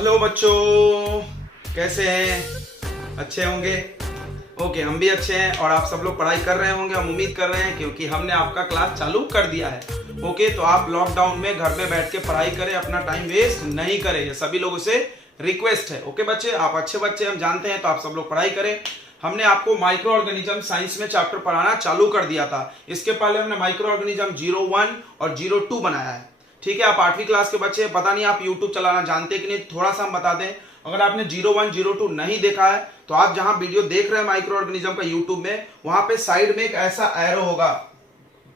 Hello बच्चों, कैसे हैं? अच्छे होंगे। ओके, हम भी अच्छे हैं और आप सब लोग पढ़ाई कर रहे होंगे, हम उम्मीद कर रहे हैं, क्योंकि हमने आपका क्लास चालू कर दिया है। ओके, तो आप लॉकडाउन में घर में बैठ के पढ़ाई करें, अपना टाइम वेस्ट नहीं करें, ये सभी लोगों से रिक्वेस्ट है। ओके बच्चे, आप अच्छे बच्चे हम जानते हैं, तो आप सब लोग पढ़ाई करें। हमने आपको माइक्रो ऑर्गेनिज्म साइंस में चैप्टर पढ़ाना चालू कर दिया था। इसके पहले हमने माइक्रो ऑर्गेनिज्म 01 और 02 बनाया है। ठीक है, आप 8वीं क्लास के बच्चे, पता नहीं आप यूट्यूब चलाना जानते कि नहीं, थोड़ा सा हम बता दें। अगर आपने 01 02 नहीं देखा है तो आप जहां वीडियो देख रहे हैं माइक्रो ऑर्गेनिज्म का यूट्यूब में, वहां पे साइड में एक ऐसा एरो होगा,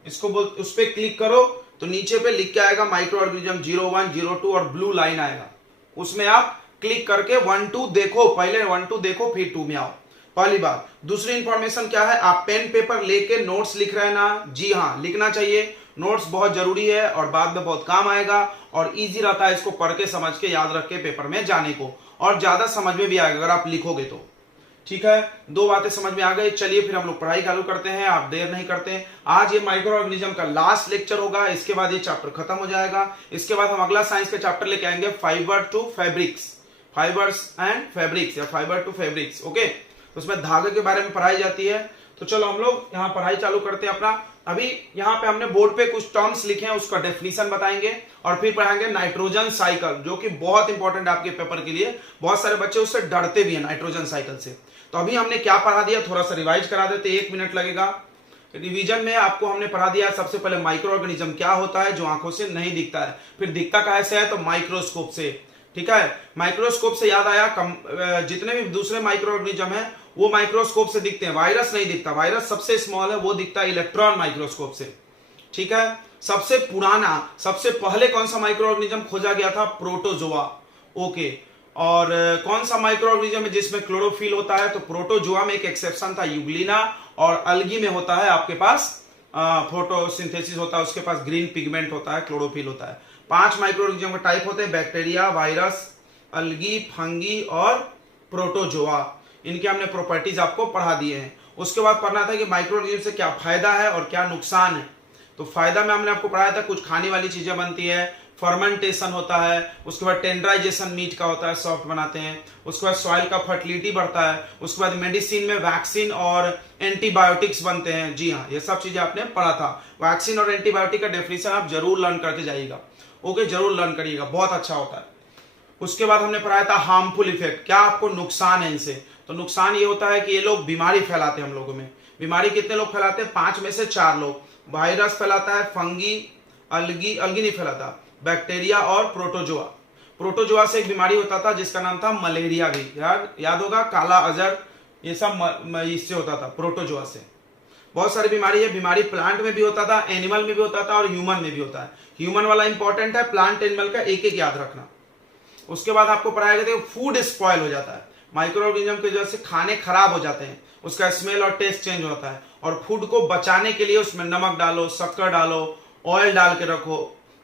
इसको उस पर क्लिक करो तो नीचे पे लिख के आएगा माइक्रो ऑर्गेनिज्म 01 02 और ब्लू लाइन आएगा, उसमें आप क्लिक करके 1 2 देखो, पहले 1 2 देखो फिर 2 में आओ। पहली बात। दूसरी इंफॉर्मेशन क्या है, आप पेन पेपर लेके नोट्स लिख रहे हैं ना? जी हाँ, लिखना चाहिए। नोट्स बहुत जरूरी है और बाद में बहुत काम आएगा और इजी रहता है इसको पढ़ के समझ के याद रख के पेपर में जाने को, और ज्यादा समझ में भी आएगा अगर आप लिखोगे तो। ठीक है, दो बातें समझ में आ गई। चलिए फिर हम लोग पढ़ाई चालू करते हैं, आप देर नहीं करते। आज ये माइक्रो ऑर्गेनिज्म का लास्ट लेक्चर होगा, इसके बाद ये चैप्टर खत्म हो जाएगा। इसके बाद हम अगला साइंस का चैप्टर लेके आएंगे, fibre to fabrics, fibres and fabrics या फाइबर टू फैब्रिक्स। ओके, तो उसमें धागे के बारे में पढ़ाई जाती है। तो चलो हम लोग यहाँ पढ़ाई चालू करते हैं अपना। अभी यहाँ पे हमने बोर्ड पे कुछ टर्म्स लिखे हैं, उसका डेफिनेशन बताएंगे और फिर पढ़ाएंगे नाइट्रोजन साइकिल, जो कि बहुत इंपॉर्टेंट है आपके पेपर के लिए। बहुत सारे बच्चे उससे डरते भी हैं, नाइट्रोजन साइकिल से। तो अभी हमने क्या पढ़ा दिया, थोड़ा सा रिवाइज करा देते, 1 मिनट लगेगा। रिवीजन में आपको हमने पढ़ा दिया सबसे पहले माइक्रो ऑर्गेनिज्म क्या होता है, जो आंखों से नहीं दिखता है। फिर दिखता कैसे है, तो माइक्रोस्कोप से। ठीक है, माइक्रोस्कोप से याद आया, जितने भी दूसरे माइक्रो ऑर्गेनिज्म है वो माइक्रोस्कोप से दिखते हैं, वायरस नहीं दिखता। वायरस सबसे स्मॉल है, वो दिखता है इलेक्ट्रॉन माइक्रोस्कोप से। ठीक है, सबसे पुराना, सबसे पहले कौन सा माइक्रो ऑर्गेनिज्म खोजा गया था? प्रोटोजोआ। ओके, और कौन सा माइक्रो ऑर्गेनिज्म है जिसमें क्लोरोफिल होता है? तो प्रोटोजोआ में एक एक्सेप्शन था, यूग्लिना, और अल्गी में होता है आपके पास फोटोसिंथेसिस होता है, उसके पास ग्रीन पिगमेंट होता है, क्लोरोफिल होता है। 5 माइक्रो ऑर्गेनिज्म के टाइप होते हैं, बैक्टीरिया, वायरस, अल्गी, फंगी और प्रोटोजोआ। इनके हमने प्रॉपर्टीज आपको पढ़ा दिए हैं। उसके बाद पढ़ना था कि माइक्रो ऑर्गेनिज्म से क्या फायदा है और क्या नुकसान है। तो फायदा में हमने आपको पढ़ाया था कुछ खाने वाली चीजें बनती है, फर्मेंटेशन होता है, उसके बाद टेंडराइजेशन मीट का होता है, सॉफ्ट बनाते हैं, उसके बाद सॉइल का फर्टिलिटी बढ़ता है, उसके बाद मेडिसिन में वैक्सीन और एंटीबायोटिक्स बनते हैं। जी हाँ, ये सब चीजें आपने पढ़ा था। वैक्सीन और एंटीबायोटिक का डेफिनेशन आप जरूर लर्न करके जाइएगा। ओके, जरूर लर्न करिएगा, बहुत अच्छा होता है। उसके बाद हमने पढ़ाया था हार्मफुल इफेक्ट, क्या आपको नुकसान है इनसे। तो नुकसान ये होता है कि ये लोग बीमारी फैलाते हैं हम लोगों में। बीमारी कितने लोग फैलाते हैं? 5 में से 4 लोग। वायरस फैलाता है, फंगी, अलगी नहीं फैलाता, बैक्टीरिया और प्रोटोजोआ। प्रोटोजोआ से एक बीमारी होता था जिसका नाम था मलेरिया भी, याद होगा, काला अजर, ये सब इससे होता था, प्रोटोजोआ से। बहुत सारी बीमारी है। बीमारी प्लांट में भी होता था, एनिमल में भी होता था और ह्यूमन में भी होता है। ह्यूमन वाला इंपॉर्टेंट है, प्लांट एनिमल का एक एक याद रखना। उसके बाद आपको पढ़ाया गया था फूड स्पॉइल हो जाता है, माइक्रो ऑर्गेनिज्म की वजह से खाने खराब हो जाते हैं, उसका स्मेल और टेस्ट चेंज होता है, और फूड को बचाने के लिए उसमें नमक डालो, शक्कर डालो, ऑयल डाल के रखो,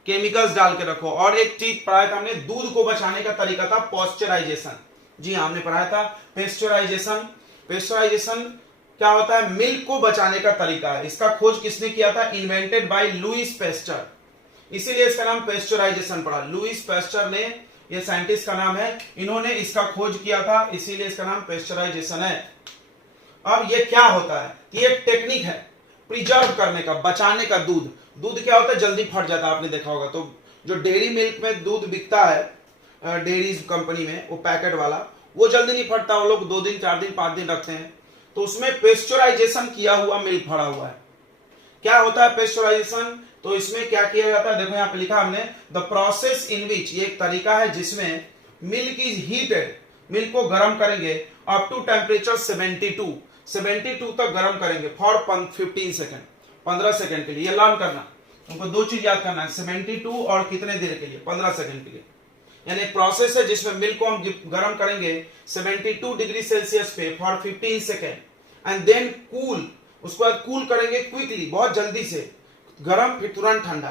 केमिकल्स डाल के रखो। और एक चीज पढ़ाया था हमने, दूध को बचाने का तरीका था पॉस्चराइजेशन। जी हाँ, हमने पढ़ाया था पेस्चराइजेशन। पेस्चराइजेशन क्या होता है? मिल्क को बचाने का तरीका है। इसका खोज किसने किया था? इन्वेंटेड बाय लुइस पेस्चर, इसीलिए इसका नाम पेस्चराइजेशन पड़ा। लुइस पेस्चर ने, ये साइंटिस्ट का नाम है, इन्होंने इसका खोज किया था, इसीलिए इसका नाम पेस्चराइजेशन है। अब ये क्या होता है? ये एक टेक्निक है प्रिजर्व करने का, बचाने का। दूध क्या होता है? जल्दी फट जाता है, आपने देखा होगा। तो जो डेयरी मिल्क में दूध बिकता है डेयरी कंपनी में, वो पैकेट वाला, वो जल्दी नहीं फटता, वो लोग 2 दिन 4 दिन 5 दिन रखते हैं। तो उसमें पेस्चराइजेशन किया हुआ मिल्क भरा हुआ है। क्या होता है पेस्चराइजेशन? तो इसमें क्या किया जाता है, देखो यहाँ पे लिखा हमने, द प्रोसेस इन विच, ये एक तरीका है जिसमें मिल्क इज हीटेड, मिल्क को गर्म करेंगे अप टू टेम्परेचर 72 तक गर्म करेंगे फॉर 15 सेकेंड, 15 सेकेंड के लिए। ये लर्न करना, उनको 2 चीज याद करना है, 72 और कितने देर के लिए? 15 सेकेंड के लिए। यानी प्रोसेस है जिसमें मिल्क को हम गर्म करेंगे 72 डिग्री सेल्सियस पे for 15 second and then cool, उसके बाद कूल करेंगे क्विकली, बहुत जल्दी से, गर्म फिर तुरंत ठंडा,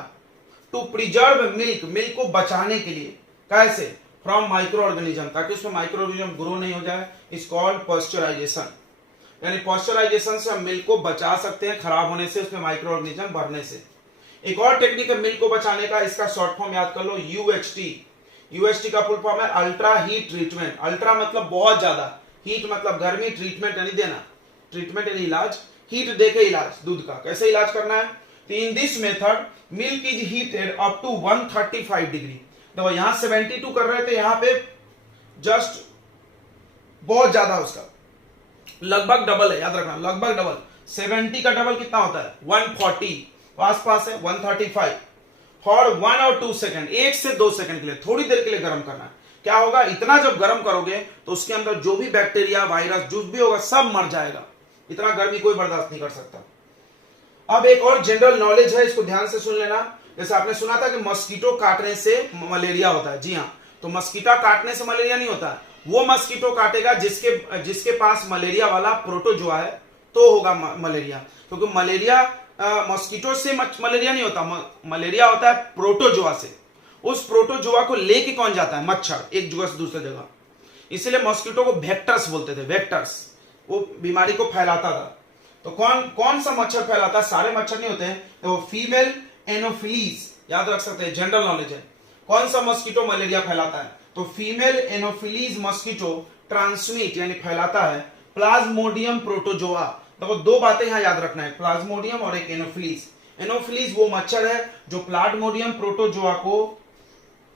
टू प्रिजर्व मिल्क, मिल्क को बचाने के लिए। कैसे? फ्रॉम माइक्रो ऑर्गेनिज्म, ताकि उसमें माइक्रो ऑर्गेनिज्म ग्रो नहीं हो जाए। Is called pasteurisation. यानी पॉस्चराइजेशन से हम मिल्क को बचा सकते हैं खराब होने से, उसमें माइक्रो ऑर्गेनिज्म बढ़ने से। एक और टेक्निक है मिल्क को बचाने का, इसका शॉर्ट फॉर्म याद कर लो, UHT, यूएसटी का फुल फॉर्म है अल्ट्रा हीट ट्रीटमेंट। अल्ट्रा मतलब बहुत ज्यादा, हीट मतलब गर्मी, ट्रीटमेंट यानी देना, ट्रीटमेंट यानी इलाज, हीट देके इलाज दूध का। कैसे इलाज करना है? तो in this method milk is heated up to 135 degree. देखो यहां 72 कर रहे थे, यहां पे जस्ट बहुत ज्यादा, उसका लगभग डबल है, याद रखना लगभग डबल। 70 का डबल कितना होता है? 140, आसपास है 135 फॉर 1 और 2 सेकंड, 1 से 2 सेकंड के लिए, थोड़ी देर के लिए गर्म करना है। क्या होगा? इतना जब गर्म करोगे तो उसके अंदर जो भी बैक्टीरिया, वायरस, जो भी होगा सब मर जाएगा। इतना गर्मी कोई बर्दाश्त नहीं कर सकता। अब एक और जनरल नॉलेज है, इसको ध्यान से सुन लेना। जैसे आपने सुना था कि मस्कीटो काटने से मलेरिया होता है, जी हाँ, तो मस्कीटा काटने से मलेरिया नहीं होता है। वो मस्कीटो काटेगा जिसके पास मलेरिया वाला प्रोटोजोआ है, तो होगा मलेरिया। क्योंकि मलेरिया मस्कीटो से मलेरिया नहीं होता, मलेरिया होता है प्रोटोजोआ से। उस प्रोटोजोआ को लेके कौन जाता है? मच्छर, एक जगह से दूसरी जगह। इसलिए मस्कीटो को वेक्टर्स बोलते थे, वेक्टर्स, वो बीमारी को फैलाता था। तो कौन कौन सा मच्छर फैलाता है? सारे मच्छर नहीं होते हैं, तो फीमेल एनोफिलीज, याद रख सकते हैं, जनरल नॉलेज है। कौन सा मस्कीटो मलेरिया फैलाता है? तो फीमेल एनोफिलीज मस्कीटो ट्रांसमिट यानी फैलाता है प्लाज्मोडियम प्रोटोजोआ। देखो दो बातें यहां याद रखना है, प्लाज्मोडियम और एक एनोफिलीज। एनोफिलीज वो मच्छर है जो प्लाज्मोडियम प्रोटोजोआ को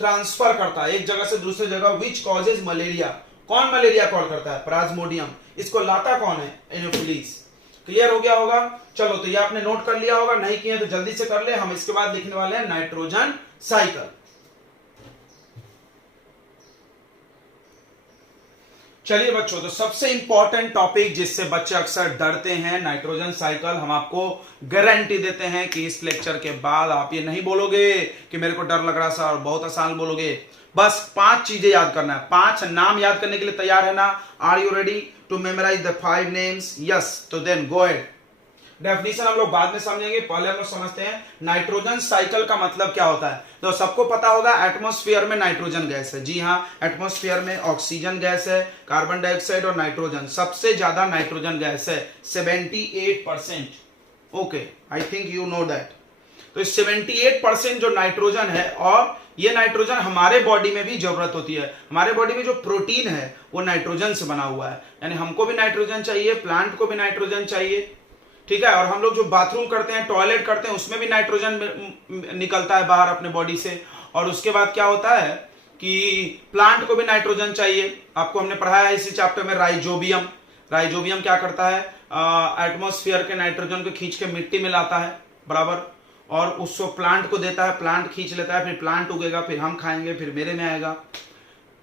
ट्रांसफर करता है एक जगह से दूसरी जगह, विच कॉजेज मलेरिया। कौन मलेरिया कॉल करता है? प्लाज्मोडियम। इसको लाता कौन है? एनोफिलीज। क्लियर हो गया होगा? चलो, तो ये आपने नोट कर लिया होगा, नहीं किया तो जल्दी से कर ले। हम इसके बाद लिखने वाले हैं नाइट्रोजन साइकिल। चलिए बच्चों, तो सबसे इंपॉर्टेंट टॉपिक जिससे बच्चे अक्सर डरते हैं, नाइट्रोजन साइकिल। हम आपको गारंटी देते हैं कि इस लेक्चर के बाद आप ये नहीं बोलोगे कि मेरे को डर लग रहा सर, बहुत आसान बोलोगे। बस 5 चीजें याद करना है, 5 नाम याद करने के लिए तैयार है ना? Are you ready to memorise the 5 names? Yes, तो देन गो अहेड। डेफिनेशन हम लोग बाद में समझेंगे, पहले हम लोग समझते हैं नाइट्रोजन साइकिल का मतलब क्या होता है। तो सबको पता होगा एटमॉस्फेयर में नाइट्रोजन गैस है, जी हाँ, एटमॉस्फेयर में ऑक्सीजन गैस है, कार्बन डाइऑक्साइड और नाइट्रोजन। सबसे ज्यादा नाइट्रोजन गैस है 78%। Okay, I think you know that. तो 78% जो नाइट्रोजन है, और ये नाइट्रोजन हमारे बॉडी में भी जरूरत होती है। हमारे बॉडी में जो प्रोटीन है वो नाइट्रोजन से बना हुआ है, यानी हमको भी नाइट्रोजन चाहिए, प्लांट को भी नाइट्रोजन चाहिए, ठीक है। और हम लोग जो बाथरूम करते हैं, टॉयलेट करते हैं, उसमें भी नाइट्रोजन निकलता है बाहर अपने बॉडी से। और उसके बाद क्या होता है कि प्लांट को भी नाइट्रोजन चाहिए। आपको हमने पढ़ाया है इसी चैप्टर में राइजोबियम। राइजोबियम क्या करता है? एटमॉस्फेयर के नाइट्रोजन को खींच के मिट्टी में लाता है, बराबर, और उसको प्लांट को देता है, प्लांट खींच लेता है, फिर प्लांट उगेगा, फिर हम खाएंगे, फिर मेरे में आएगा।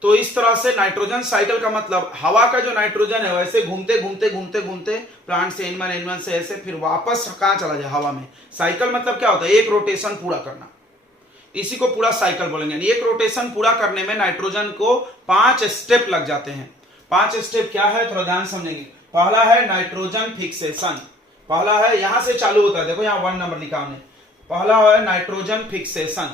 तो इस तरह से नाइट्रोजन साइकिल का मतलब हवा का जो नाइट्रोजन है वैसे घूमते घूमते घूमते घूमते प्लांट से एनिमल, एनिमल से ऐसे फिर वापस कहां चला जाए? हवा में। साइकिल मतलब क्या होता है? एक रोटेशन पूरा करना, इसी को पूरा साइकिल बोलेंगे। एक रोटेशन पूरा करने में नाइट्रोजन को 5 स्टेप लग जाते हैं। 5 स्टेप क्या है, थोड़ा ध्यान समझेंगे। पहला है नाइट्रोजन फिक्सेशन। पहला है, यहां से चालू होता है, देखो यहां 1 नंबर लिखा हमने। पहला है नाइट्रोजन फिक्सेशन,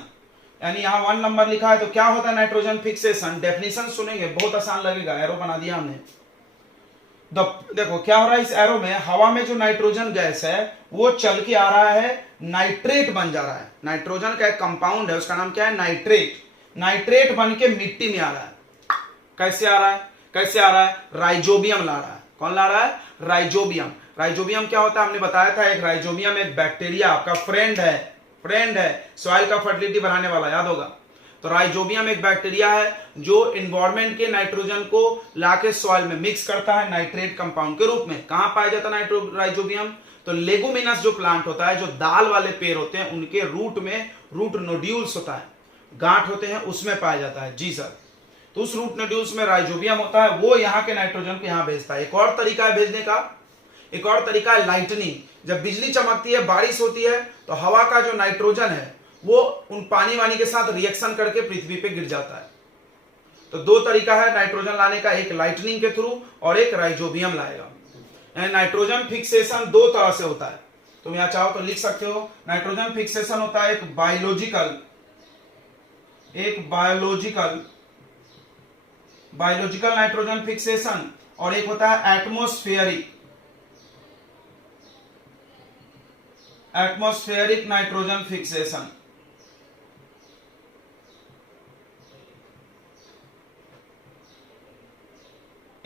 यानी यहां 1 नंबर लिखा है। तो क्या होता है नाइट्रोजन फिक्सेशन? डेफिनेशन सुनेंगे, बहुत आसान लगेगा, एरो बना दिया हमने। देखो क्या हो रहा है इस एरो में, हवा में जो नाइट्रोजन गैस है वो चल के आ रहा है, नाइट्रेट बन जा रहा है। नाइट्रोजन का एक कंपाउंड है, उसका नाम क्या है? नाइट्रेट। नाइट्रेट बन के मिट्टी में आ रहा है। कैसे आ रहा है? कैसे आ रहा है? राइजोबियम ला रहा है। कौन ला रहा है? राइजोबियम। राइजोबियम क्या होता है? हमने बताया था, एक राइजोबियम एक बैक्टीरिया आपका फ्रेंड है सॉइल का फर्टिलिटी बढ़ाने वाला, याद होगा। तो राइजोबियम एक बैक्टीरिया है जो इन्वायरमेंट के नाइट्रोजन को लाके सॉइल में मिक्स करता है नाइट्रेट कंपाउंड के रूप में। कहां पाया जाता है राइजोबियम? तो लेगुमिनस जो प्लांट होता है, जो दाल वाले पेड़ होते हैं, उनके रूट में रूट नोड्यूल्स होता है, गांठ होते हैं, उसमें पाया जाता है, जी सर। तो उस रूट नोड्यूल्स में राइजोबियम होता है, वो यहाँ के नाइट्रोजन को यहाँ भेजता है। एक और तरीका है भेजने का, एक और तरीका है लाइटनिंग। जब बिजली चमकती है, बारिश होती है, तो हवा का जो नाइट्रोजन है वो उन पानी वानी के साथ रिएक्शन करके पृथ्वी पे गिर जाता है। तो 2 तरीका है नाइट्रोजन लाने का, एक लाइटनिंग के थ्रू और एक राइजोबियम लाएगा। नाइट्रोजन फिक्सेशन 2 तरह से होता है, तुम यहां चाहो तो लिख सकते हो। नाइट्रोजन फिक्सेशन होता है एक बायोलॉजिकल नाइट्रोजन फिक्सेशन, और एक होता है एटमॉस्फेरिक नाइट्रोजन फिक्सेशन।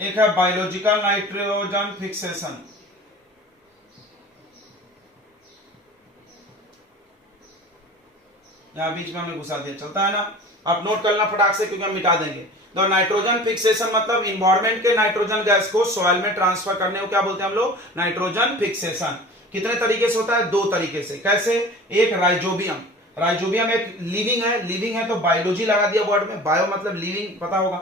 एक है बायोलॉजिकल नाइट्रोजन फिक्सेशन। यहां बीच में हमने घुसा दिया, चलता है ना, आप नोट करना फटाक से क्योंकि हम मिटा देंगे। तो नाइट्रोजन फिक्सेशन मतलब इन्वायरमेंट के नाइट्रोजन गैस को सॉइल में ट्रांसफर करने को क्या बोलते हैं हम लोग, नाइट्रोजन फिक्सेशन। कितने तरीके से होता है, दो तरीके से। कैसे, एक राइजोबियम, राइजोबियम एक लिविंग है, लिविंग है तो बायोलॉजी लगा दिया वर्ड में, बायो मतलब लिविंग पता होगा।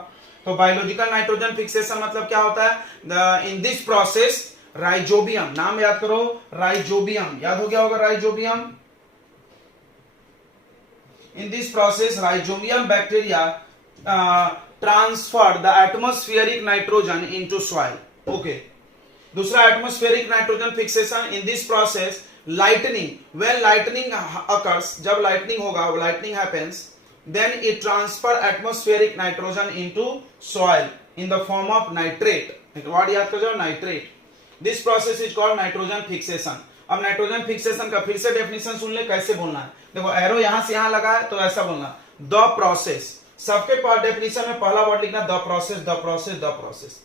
तो बायोलॉजिकल नाइट्रोजन फिक्सेशन मतलब क्या होता है, इन दिस प्रोसेस राइजोबियम, नाम याद करो राइजोबियम, याद हो गया होगा rhizobium. In this process, rhizobium bacteria transfer the atmospheric nitrogen into soil. Okay. दूसरा atmospheric nitrogen fixation. In this process, lightning, when lightning occurs, जब lightning होगा, lightning happens, then it transfer atmospheric nitrogen into soil in the form of nitrate. What याद कर जाओ, nitrate. This process is called nitrogen fixation. अब nitrogen fixation का फिर से definition सुन ले, कैसे बोलना है। देखो एरो यहां से यहां लगा है तो ऐसा बोलना, द प्रोसेस, सबके पास डेफिनेशन में पहला वर्ड लिखना the process, the process, the process.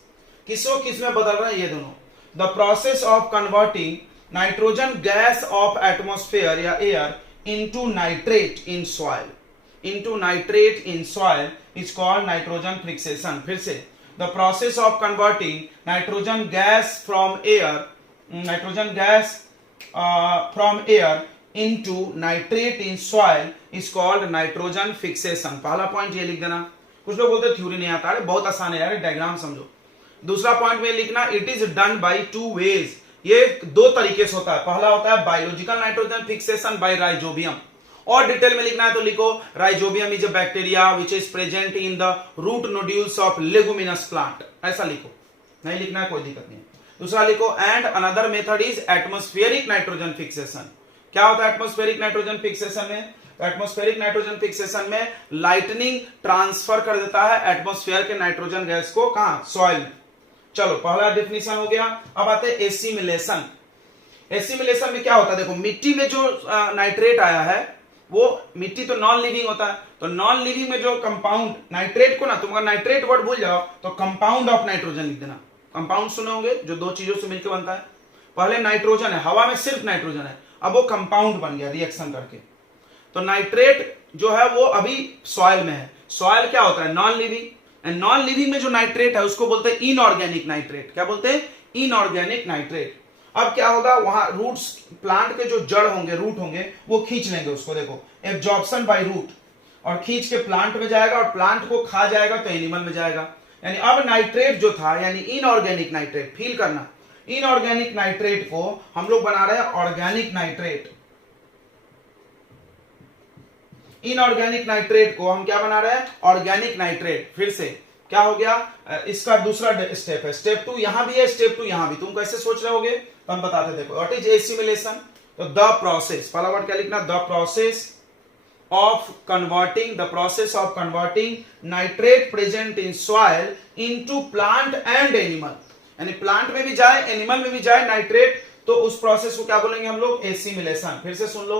किसको किस में बदल रहे हैं ये दोनों, the process of converting nitrogen gas of atmosphere या air into nitrate in soil, into nitrate in soil is called nitrogen fixation. फिर से, the process of converting nitrogen gas from air, nitrogen gas from air into nitrate in soil is called nitrogen fixation। पहला point ये लिख देना। कुछ लोग बोलते theory नहीं आता, अरे बहुत आसान है यार, डायग्राम समझो। दूसरा पॉइंट में लिखना, it is done by two ways, ये दो तरीके से होता है। पहला होता है biological nitrogen fixation by rhizobium, और डिटेल में लिखना है तो लिखो rhizobium is a bacteria which is present in the root nodules of leguminous plant, ऐसा लिखो, नहीं लिखना है कोई दिक्कत नहीं। दूसरा लिखो, and another method is atmospheric nitrogen fixation. क्या होता है एटमॉस्फेरिक नाइट्रोजन फिक्सेशन में, एटमॉस्फेरिक नाइट्रोजन फिक्सेशन में लाइटनिंग ट्रांसफर कर देता है एटमॉस्फेयर के नाइट्रोजन गैस को, कहां, सॉइल में। चलो पहला डेफिनेशन हो गया। अब आते हैं एसिमिलेशन। एसिमिलेशन में क्या होता है, देखो मिट्टी में जो नाइट्रेट आया है, वो मिट्टी तो नॉन लिविंग होता है, तो नॉन लिविंग में जो कंपाउंड नाइट्रेट को ना, तुम नाइट्रेट वर्ड भूल जाओ तो कंपाउंड ऑफ नाइट्रोजन लिख देना। कंपाउंड सुने होंगे जो दो चीजों से मिलकर बनता है। पहले नाइट्रोजन है, हवा में सिर्फ नाइट्रोजन है, अब वो कंपाउंड बन गया रिएक्शन करके। तो नाइट्रेट जो है वो अभी सॉइल में है। सॉइल क्या होता है, non living, and non living में जो नाइट्रेट है उसको बोलते हैं इनऑर्गेनिक नाइट्रेट। क्या बोलते हैं, इनऑर्गेनिक नाइट्रेट। अब क्या होगा, वहां रूट्स, प्लांट के जो जड़ होंगे, रूट होंगे, वो खींच लेंगे उसको, देखो एब्जॉर्प्शन बाय रूट, और खींच के प्लांट में जाएगा और प्लांट को खा जाएगा तो एनिमल में जाएगा। यानी अब नाइट्रेट जो था, यानी इनऑर्गेनिक नाइट्रेट, फील करना, इनऑर्गेनिक नाइट्रेट को हम लोग बना रहे हैं ऑर्गेनिक नाइट्रेट। इनऑर्गेनिक नाइट्रेट को हम क्या बना रहे हैं, ऑर्गेनिक नाइट्रेट। फिर से क्या हो गया, इसका दूसरा स्टेप है, स्टेप 2 यहां भी है, स्टेप 2 यहां भी। तुम कैसे सोच रहे होगे तो हम बताते, देखो व्हाट इज एसिमिलेशन। तो द प्रोसेस, पहला वर्ड क्या लिखना, the process of converting, the process of converting nitrate present in soil into plant and animal, यानी प्लांट में भी जाए एनिमल में भी जाए नाइट्रेट, तो उस प्रोसेस को क्या बोलेंगे हम लोग, एसिमिलेशन। फिर से सुन लो,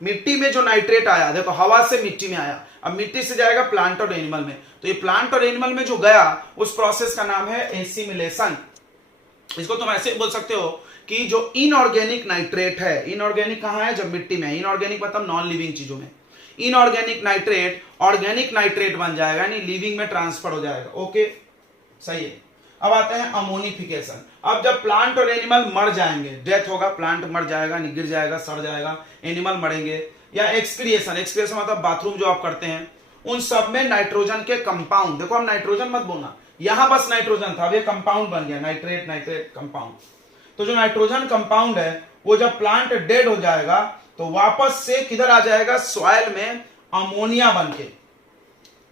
मिट्टी में जो नाइट्रेट आया, देखो हवा से मिट्टी में आया, अब मिट्टी से जाएगा प्लांट और एनिमल में, तो ये प्लांट और एनिमल में जो गया उस प्रोसेस का नाम है एसिमिलेशन। इसको तुम ऐसे बोल सकते हो कि जो इनऑर्गेनिक नाइट्रेट है, इनऑर्गेनिक कहां है, जब मिट्टी में, इनऑर्गेनिक मतलब नॉन लिविंग चीजों में, इनऑर्गेनिक नाइट्रेट ऑर्गेनिक नाइट्रेट बन जाएगा, यानी लिविंग में ट्रांसफर हो जाएगा। ओके, सही है। अब आते हैं अमोनिफिकेशन। अब जब प्लांट और एनिमल मर जाएंगे, डेथ होगा, प्लांट मर जाएगा, गिर जाएगा, सड़ जाएगा, एनिमल मरेंगे, या एक्सक्रिएशन, एक्सक्रिएशन मतलब बाथरूम जो आप करते हैं, उन सब में नाइट्रोजन के कंपाउंड, देखो हम नाइट्रोजन मत बोलना, यहां बस नाइट्रोजन था, अब ये कंपाउंड बन गया, नाइट्रेट नाइट्रेट कंपाउंड। तो जो नाइट्रोजन कंपाउंड है वो जब प्लांट डेड हो जाएगा तो वापस से किधर आ जाएगा, सॉइल में अमोनिया बनके,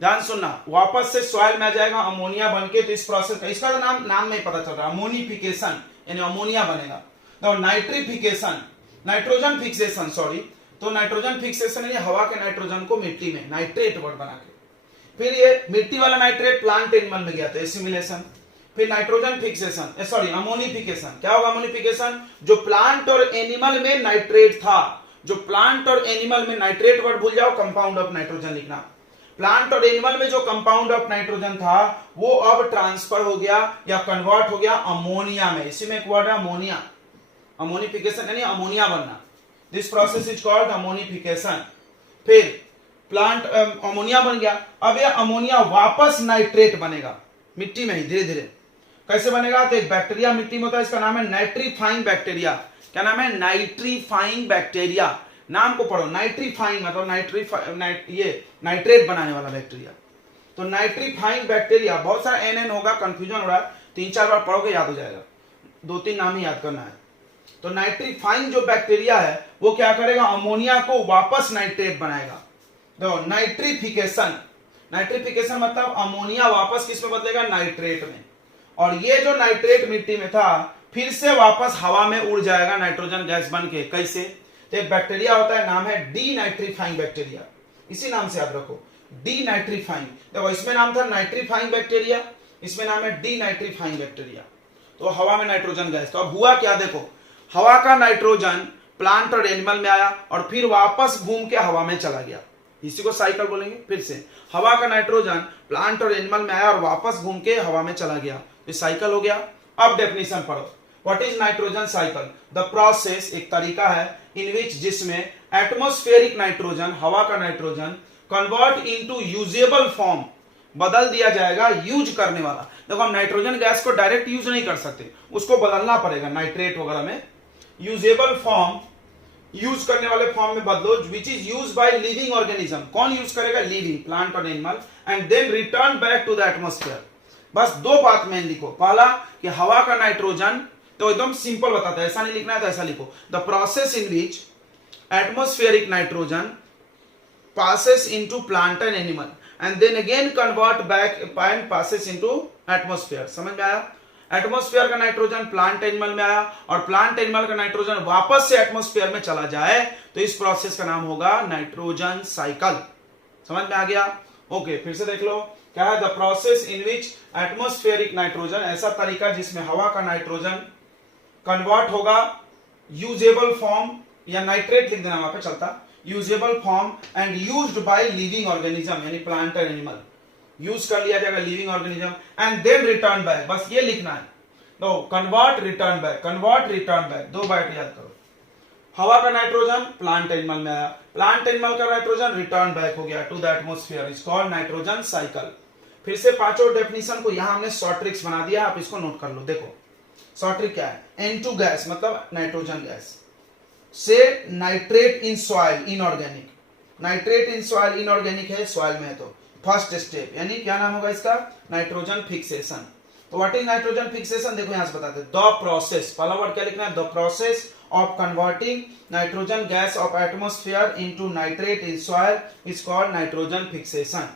ध्यान सुनना, वापस से सॉइल में आ जाएगा अमोनिया बनके। तो इस प्रोसेस का, इसका तो नाम नहीं पता चल रहा, अमोनिफिकेशन यानी अमोनिया बनेगा। तो नाइट्रिफिकेशन, नाइट्रोजन फिक्सेशन, सॉरी, तो नाइट्रोजन फिक्सेशन यानी हवा के नाइट्रोजन को मिट्टी में नाइट्रेट वर्ड बना के, फिर ये मिट्टी वाला नाइट्रेट प्लांट एनिमल में गया तो एसिमिलेशन, फिर नाइट्रोजन फिक्सेशन, सॉरी अमोनिफिकेशन। क्या होगा अमोनिफिकेशन, जो प्लांट और एनिमल में नाइट्रेट था, जो प्लांट और एनिमल में नाइट्रेट वर्ड भूल जाओ, कंपाउंड ऑफ नाइट्रोजन लिखना, प्लांट और एनिमल में जो कंपाउंड ऑफ नाइट्रोजन था वो अब ट्रांसफर हो गया या कन्वर्ट हो गया अमोनिया में। इसी में एक वर्ड है अमोनिया, अमोनिफिकेशन यानी अमोनिया बनना। This process is called ammonification. फिर प्लांट अमोनिया बन गया, अब यह अमोनिया वापस नाइट्रेट बनेगा मिट्टी में ही धीरे धीरे। कैसे बनेगा? तो एक बैक्टीरिया मिट्टी में होता है, इसका नाम है नाइट्रीफाइंग बैक्टीरिया। क्या नाम है? Nitrifying bacteria. नाम को पढ़ो, नाइट्रीफाइंग मतलब ये नाइट्रेट बनाने वाला बैक्टीरिया। तो नाइट्रीफाइंग बैक्टीरिया, बहुत सारा एन होगा, कंफ्यूजन हो रहा है, 3-4 बार पढ़ोगे याद हो जाएगा, 2-3 नाम ही याद करना है। तो नाइट्रीफाइंग जो बैक्टीरिया है वो क्या करेगा? अमोनिया को वापस नाइट्रेट बनाएगा। तो नाइट्रिफिकेशन, नाइट्रिफिकेशन मतलब अमोनिया वापस किस में बदलेगा? नाइट्रेट में। और ये जो नाइट्रेट मिट्टी में था फिर से वापस हवा में उड़ जाएगा नाइट्रोजन गैस बन के। कैसे? तो एक बैक्टीरिया होता है, नाम है डीनाइट्रीफाइंग बैक्टीरिया, इसी नाम से याद रखो, डीनाइट्रीफाइंग। देखो इसमें नाम था नाइट्रीफाइंग बैक्टीरिया, इसमें नाम है डीनाइट्रीफाइंग बैक्टीरिया। तो हवा में नाइट्रोजन गैस, तो अब हुआ क्या? देखो हवा का नाइट्रोजन प्लांट और एनिमल में आया और फिर वापस घूम के हवा में चला गया, इसी को साइकिल बोलेंगे। फिर से हवा का नाइट्रोजन प्लांट और एनिमल में आया और वापस घूम के हवा में चला गया, तो साइकिल हो गया। अब डेफिनेशन पढ़ो, what is nitrogen cycle? The process, एक तरीका है, इन विच जिसमें एटमॉस्फेरिक नाइट्रोजन, हवा का nitrogen, convert into usable form, बदल दिया जाएगा यूज करने वाला। देखो हम नाइट्रोजन गैस को डायरेक्ट यूज नहीं कर सकते, उसको बदलना पड़ेगा नाइट्रेट वगैरह में। यूजेबल फॉर्म, यूज करने वाले फॉर्म में बदलो, which is use by living organism. कौन यूज करेगा? लिविंग, प्लांट और animal. And then return back to the atmosphere. बस 2 बात में लिखो, पहला कि हवा का नाइट्रोजन, तो एकदम सिंपल बताता है, ऐसा नहीं लिखना है तो ऐसा लिखो, the process in which atmospheric nitrogen passes into plant and animal and then again convert back and passes into atmosphere। समझ में आया? एटमॉस्फेयर का नाइट्रोजन प्लांट एनिमल में आया और प्लांट एनिमल का नाइट्रोजन वापस से एटमॉस्फेयर में चला जाए, तो इस प्रोसेस का नाम होगा नाइट्रोजन साइकिल। समझ में आ गया? ओके, फिर से देख लो, क्या है? The process in which atmospheric nitrogen, ऐसा तरीका जिसमें हवा का नाइट्रोजन कन्वर्ट होगा यूजेबल फॉर्म, या नाइट्रेट लिख देना वहां पे चलता, usable form and used by living organism, यानी प्लांट एंड एनिमल, यूज कर लिया जाएगा living organism. And then return back, बस ये लिखना है। तो convert return back, convert return back, 2 बार याद करो। हवा का नाइट्रोजन प्लांट एनिमल में आया, प्लांट एनिमल का नाइट्रोजन रिटर्न बैक हो गया to the atmosphere, is called nitrogen cycle. फिर से 5 डेफिनेशन को यहां हमने शॉर्ट ट्रिक्स बना दिया, आप इसको नोट कर लो। देखो शॉर्ट ट्रिक क्या है? N2 गैस मतलब नाइट्रोजन गैस से nitrate in soil inorganic, nitrate in soil inorganic है, सॉइल में है, तो फर्स्ट स्टेप यानी क्या नाम होगा इसका? Nitrogen fixation. तो व्हाट इज नाइट्रोजन फिक्सेशन? देखो यहां से बताते हैं, द प्रोसेस, पहला वर्ड क्या लिखना है? The process of converting nitrogen gas of atmosphere into nitrate in soil is called nitrogen fixation.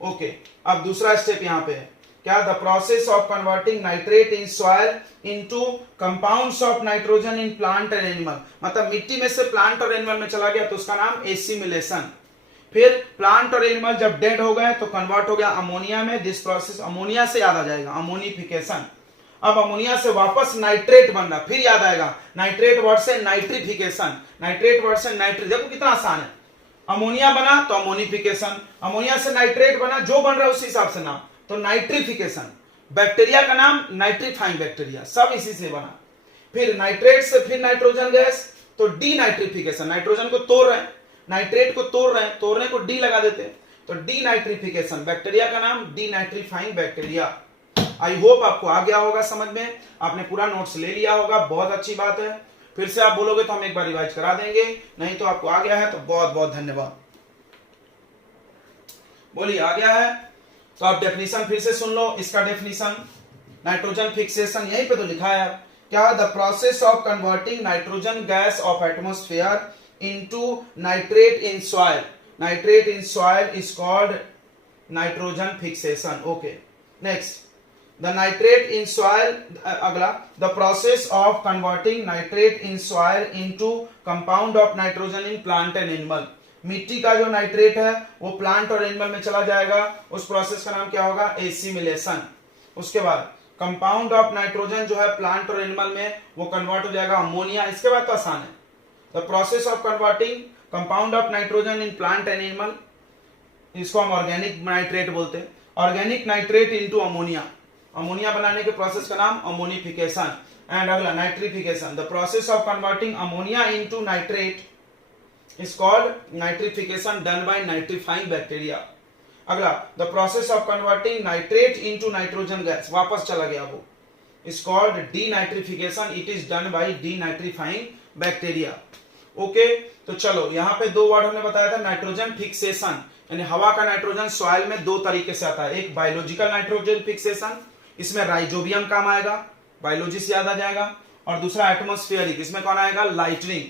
Okay, अब दूसरा स्टेप यहां पे है, क्या? The process of converting nitrate in soil into compounds of nitrogen in plant and animal, मतलब मिट्टी में से प्लांट और एनिमल में चला गया तो उसका नाम एसिमिलेशन। फिर प्लांट और एनिमल जब डेड हो गए तो कन्वर्ट हो गया अमोनिया में, दिस प्रोसेस, अमोनिया से याद आ जाएगा अमोनिफिकेशन। अब अमोनिया से वापस नाइट्रेट बन रहा, फिर याद आएगा नाइट्रेट वर्ड से नाइट्रिफिकेशन, नाइट्रेट वर्ड से नाइट्रेट। देखो कितना आसान है, अमोनिया बना तो अमोनिफिकेशन, अमोनिया से नाइट्रेट बना, जो बन रहा है उस हिसाब से नाम, तो नाइट्रिफिकेशन। बैक्टीरिया का नाम नाइट्रीफाइंग बैक्टीरिया, सब इसी से बना। फिर नाइट्रेट से फिर नाइट्रोजन गैस, तो डीनाइट्रिफिकेशन, नाइट्रोजन को तोड़ रहे हैं, नाइट्रेट को तोड़ रहे हैं, तोड़ने को डी लगा देते हैं, तो डीनाइट्रिफिकेशन, बैक्टीरिया का नाम डीनाइट्रीफाइंग बैक्टीरिया। आई होप आपको आ गया होगा समझ में, आपने पूरा नोट्स ले लिया होगा, बहुत अच्छी बात है। फिर से आप बोलोगे तो हम एक बार रिवाइज करा देंगे, नहीं तो आपको आ गया है तो बहुत बहुत धन्यवाद। बोलिए आ गया है तो आप डेफिनेशन फिर से सुन लो। इसका डेफिनेशन नाइट्रोजन फिक्सेशन यहीं पे तो लिखा है, क्या? The process of converting nitrogen gas of atmosphere into nitrate in soil, nitrate in soil is called nitrogen fixation. Okay, next, the nitrate in soil, अगला, the process of converting nitrate in soil into compound of nitrogen in plant and animal, मिट्टी का जो nitrate है वो plant और animal में चला जाएगा, उस प्रोसेस का नाम क्या होगा? एसिमिलेशन। उसके बाद कंपाउंड ऑफ नाइट्रोजन जो है प्लांट और एनिमल में वो कन्वर्ट हो जाएगा अमोनिया। इसके बाद तो आसान है, the process of converting compound of nitrogen in plant and animal इसको हम ऑर्गेनिक नाइट्रेट बोलते हैं। Organic nitrate into ammonia, ammonia बनाने के प्रोसेस का नाम अमोनिफिकेशन। एंड अगला nitrification, the process of converting ammonia into nitrate is called nitrification done by nitrifying bacteria। अगला, the process of converting nitrate into nitrogen gas, वापस चला गया वो, is called denitrification, it is done by denitrifying bacteria। Okay, तो चलो यहाँ पे दो वर्ड हमने बताया था, नाइट्रोजन फिक्सेशन, यानी हवा का नाइट्रोजन सॉइल में दो तरीके से आता है, एक बायोलॉजिकल नाइट्रोजन फिक्सेशन, इसमें राइजोबियम काम आएगा, बायोलॉजी से याद आ जाएगा, और दूसरा एटमॉस्फेरिक, इसमें कौन आएगा, लाइटनिंग।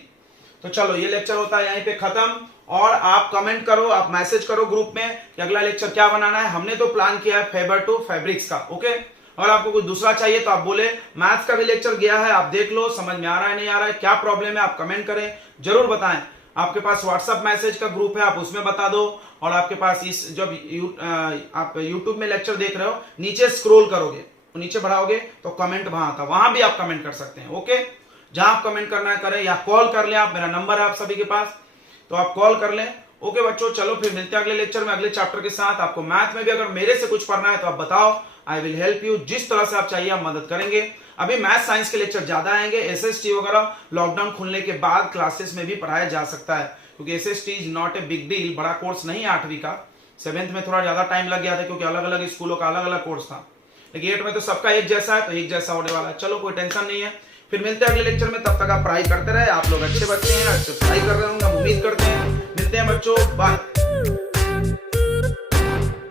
तो चलो ये लेक्चर होता है यहीं पे खत्म, और आप कमेंट करो, आप मैसेज करो ग्रुप में कि अगला लेक्चर क्या बनाना है। हमने तो प्लान किया है फाइबर टू फैब्रिक्स का। ओके, अगर आपको कुछ दूसरा चाहिए तो आप बोले। मैथ्स का भी लेक्चर गया है, आप देख लो, समझ में आ रहा है नहीं आ रहा है, क्या प्रॉब्लम है, आप कमेंट करें, जरूर बताएं। आपके पास व्हाट्सएप मैसेज का ग्रुप है, आप उसमें बता दो, और आपके पास इस जब आप यूट्यूब में लेक्चर देख रहे हो, नीचे स्क्रोल करोगे, नीचे बढ़ाओगे तो कमेंट वहां आता, वहां भी आप कमेंट कर सकते हैं। ओके, जहां आप कमेंट करना है करें, या कॉल कर लें आप, मेरा नंबर है आप सभी के पास, तो आप कॉल कर लें। ओके बच्चों, चलो फिर मिलते हैं अगले लेक्चर में, अगले चैप्टर के साथ। आपको मैथ में भी अगर मेरे से कुछ पढ़ना है तो आप बताओ, आई विल हेल्प यू, जिस तरह से आप चाहिए आप मदद करेंगे। अभी मैथ साइंस के लेक्चर ज्यादा आएंगे, एसएसटी वगैरह लॉकडाउन खुलने के बाद क्लासेस में भी पढ़ाया जा सकता है, क्योंकि SST is not a big deal, बड़ा कोर्स नहीं है 8वीं का। 7th में थोड़ा ज्यादा टाइम लग गया था, क्योंकि अलग अलग स्कूलों का अलग अलग कोर्स था, लेकिन 8 में तो सबका एक जैसा है, तो एक जैसा होने वाला है। चलो कोई टेंशन नहीं है, फिर मिलते हैं अगले लेक्चर में। तब तक आप पढ़ाई करते रहे, आप लोग अच्छे बच्चे हैं, अच्छे पढ़ाई कर रहे होंगे, उम्मीद करते हैं। मिलते हैं बच्चों, बाय।